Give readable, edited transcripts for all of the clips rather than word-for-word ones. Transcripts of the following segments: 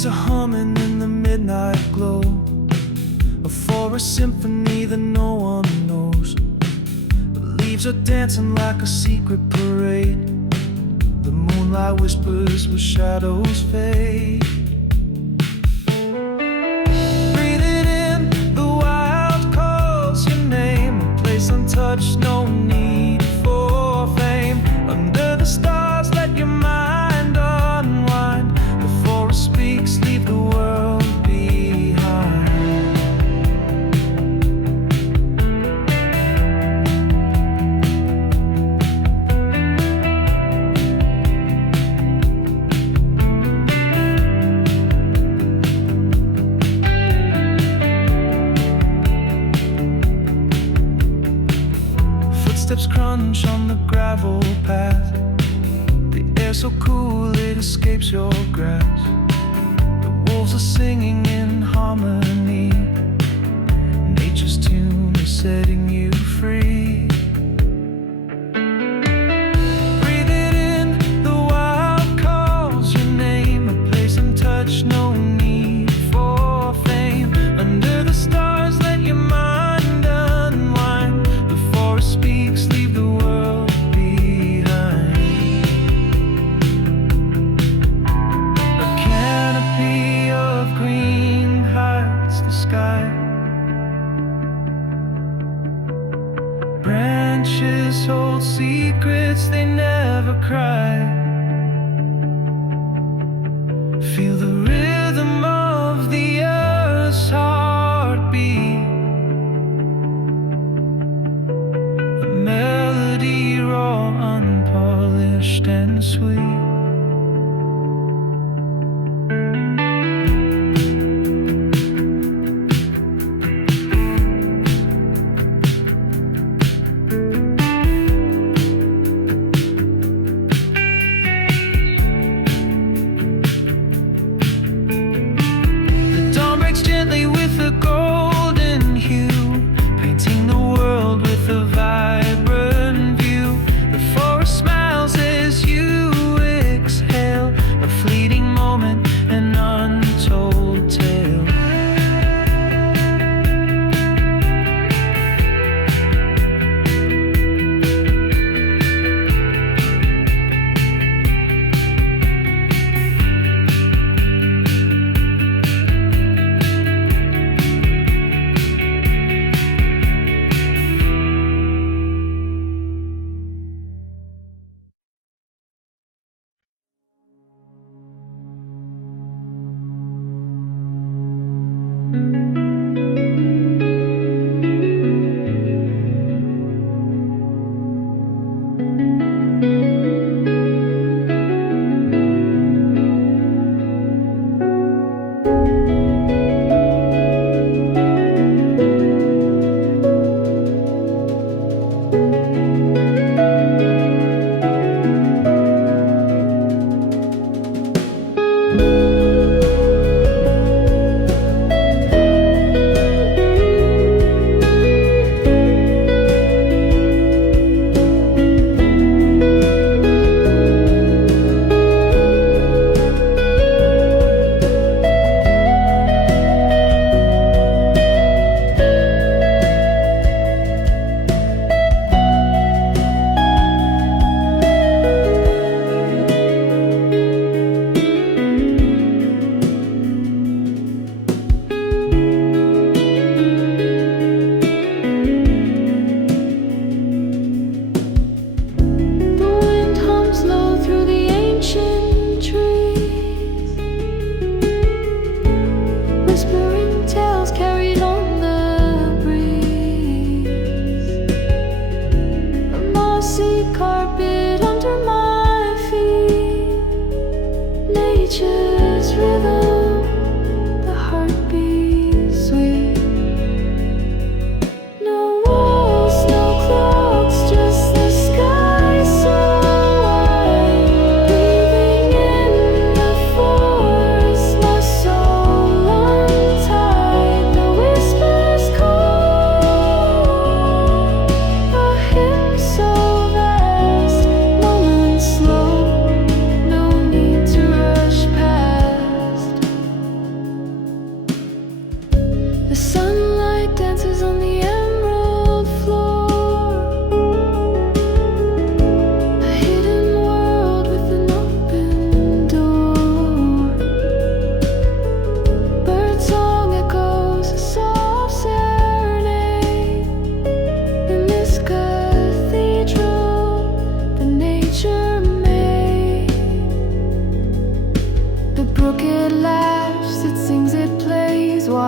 trees are humming in the midnight glow, a forest symphony that no one knows. The leaves are dancing like a secret parade. The moonlight whispers where shadows fade. Breathing in, the wild calls your name, a place untouched, no need for fame. Under the stars, let your mind unwind. The forest speaks, leave the world behind. Footsteps crunch on the gravel path. The air so cool it escapes your grasp. The wolves are singing in harmony. Nature's tune is setting you free. Breathing in, the wild calls your name, a place untouched, no need for fame. Under the stars, let your mind unwind. The forest speaks, leave the world behind. A canopy of green hides the sky. Branches hold secrets they never cry. Feel the rhythm of the earth's heartbeat, a melody raw, unpolished and sweet. The dawn breaks gently with a golden hue, painting the world with a vibrant view. The forest smiles as you exhale, a fleeting moment, an untold tale.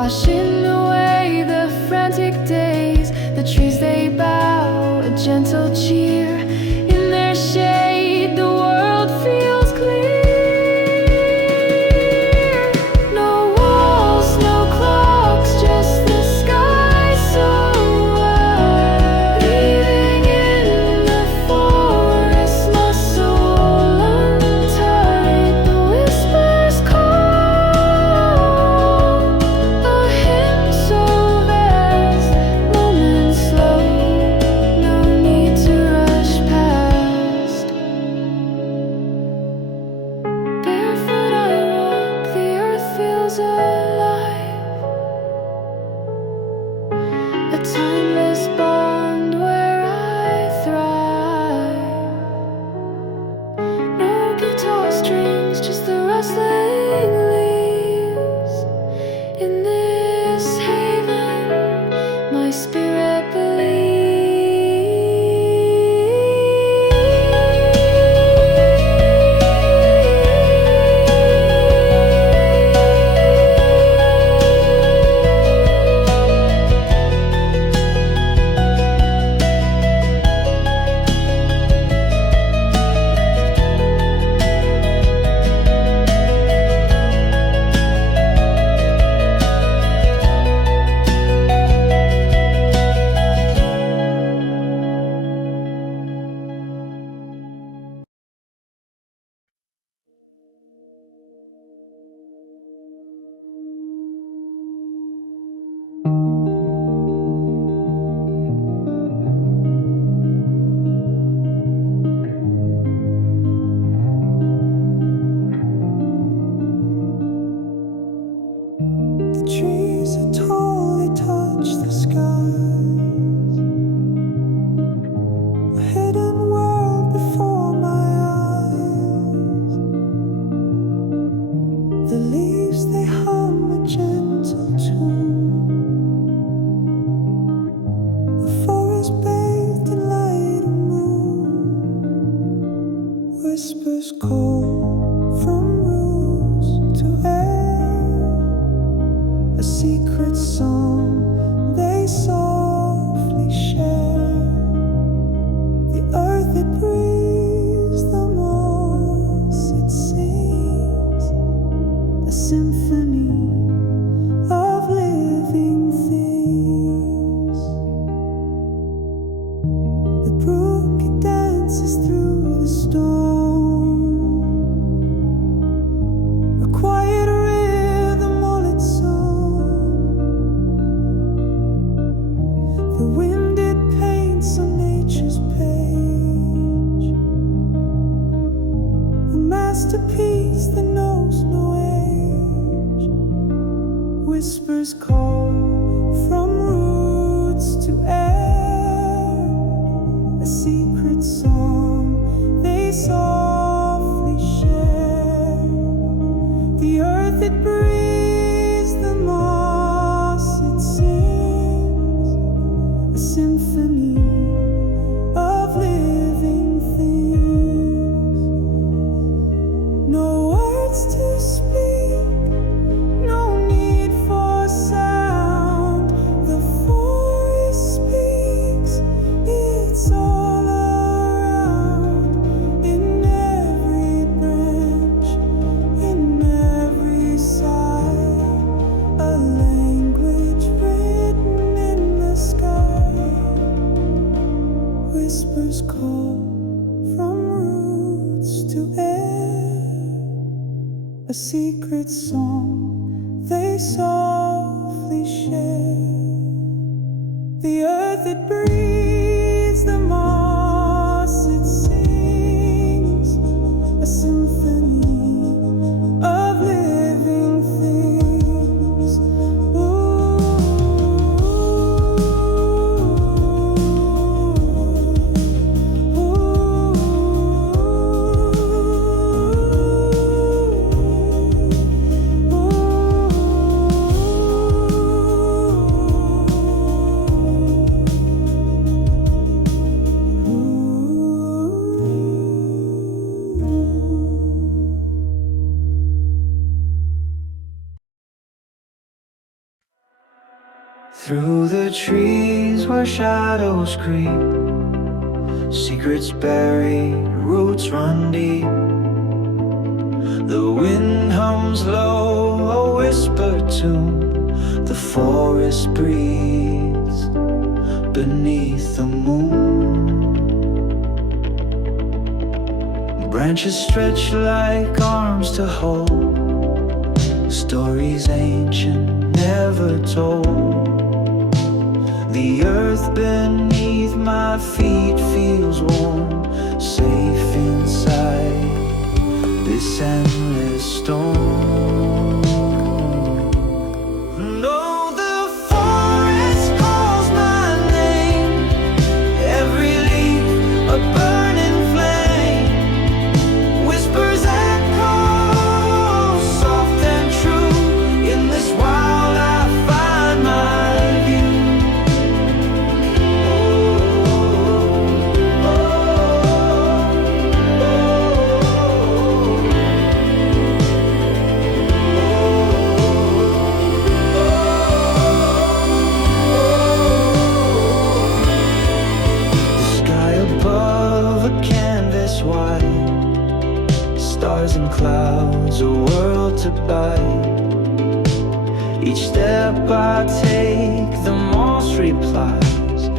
washing away the frantic days. The trees they bow, a gentle cheer. In their shade, the world feels clear. No walls, no clocks, just the sky so wide. Breathing in the forest, my soul untied. The whispers call, a hymn so vast. Moments slow, no need to rush past. Barefoot I walk, the earth feels alive. A timeless bond where I thrive. No guitar strings, just the rustling leaves. In this haven, my spirit believes. The trees are tall, they touch the skies. A hidden world before my eyes. The leaves they hum a gentle tune. The forest bathed in light and moon. Whispers call from roots to air. A secret song they softly share. The earth it breathes, the moss it sings. A symphony of living things. The brook it dances through the storm. A quiet rhythm all its own. The wind it paints on nature's page. A masterpiece that knows no age. Whispers call from roots to air. A secret song they softly share. The earth it breathes, the moss it sings. A symphony of living things. No words to speak, no need for sound. The forest speaks, it's all around. In every branch, in every sigh, a language written in the sky. Whispers call from roots to air. A secret song they softly share. The earth it breathes, the moss it sings. A symphony of living things. Through the trees where shadows creep, secrets buried, roots run deep. The wind hums low, a whisper tune. The forest breathes beneath the moon. Branches stretch like arms to hold stories ancient, never told. The earth beneath my feet feels warm, safe inside this endless storm. No, the forest calls my name, every leaf a burning flame, whispers echoes soft and true. In this wild I find my view. Stars and clouds, a world to bite. Each step I take, the moss replies,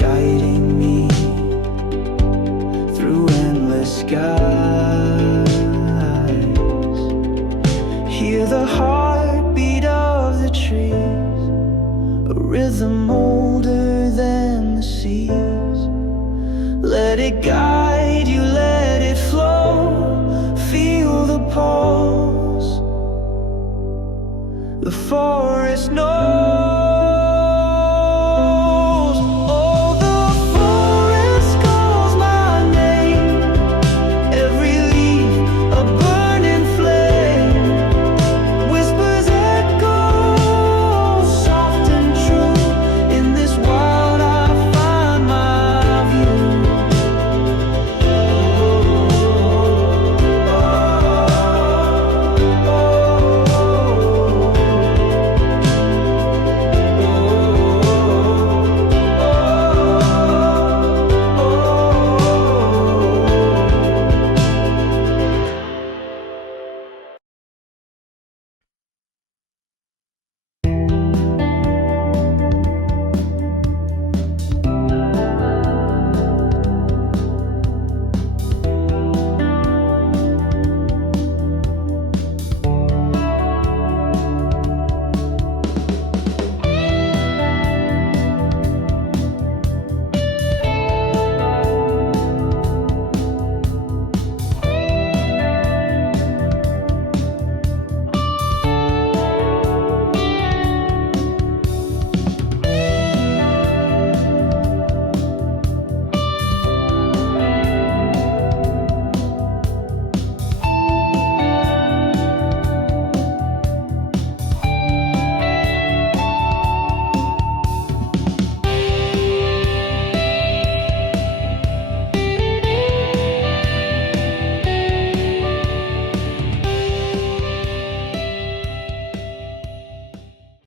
guiding me through endless skies. Hear the heartbeat of the trees, a rhythm older than the seas. Let it guide you, let it flow. Feel the pulse, the forest